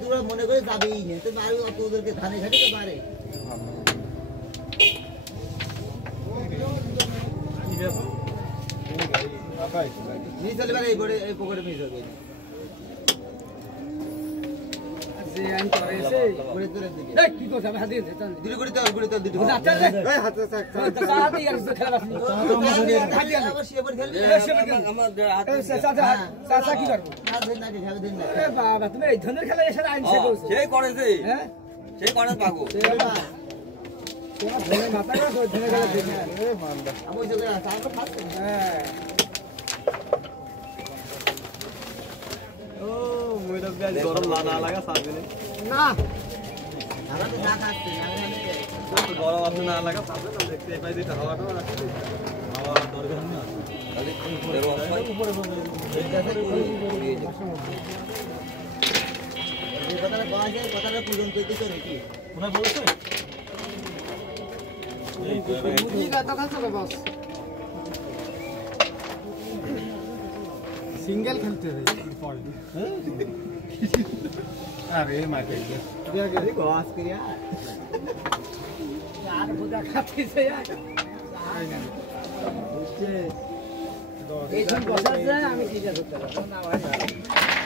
তোরা মনে করে যাবেই না তো বাড়ি অত ওদেরকে ধানে ঘাটে তো বাড়ে মিস হলে বারে এই পকেটে মিস হবে যে আইন করে এসে করে তোরে দিকে দেখ কি করছ আমি হাতে দিলে করে তো দিতে আচ্ছা রে এই হাতে হাতে ইয়ার খেলা বাসনি আবার সে পর খেলবে আমার হাতে চাচা কি করব না দেন না খাবে দেন না এ বাবা তুমি এই ধনের খেলা এসে আইন সে করছ সেই করেছে হ্যাঁ সেই করে পাগো তোমার ধনে মাথা গেছে ধনে খেলা দেখে এ মানদা আমি ওই জায়গায় সাইকেল ফাস্ট হ্যাঁ ও মোইটা বেশ গরম না লাগা সাথে না আমরা তো না খাচ্ছি না তো গরম আছে না লাগা সাথে না দেখতে পাই দিতে হাওয়াটা আসছে হাওয়া দরকার না খালি উপরে এই গাছের এই কথাটা বাজে কথাটা পূরণ করতে তো নাকি কোনা বলছ এই কথা কাছে বস सिंगल खेलते थे अरे मार के क्या कर रही बॉस के यार खुदा खाती से यार ये एक बॉस है हमें चीजें होता है ना भाई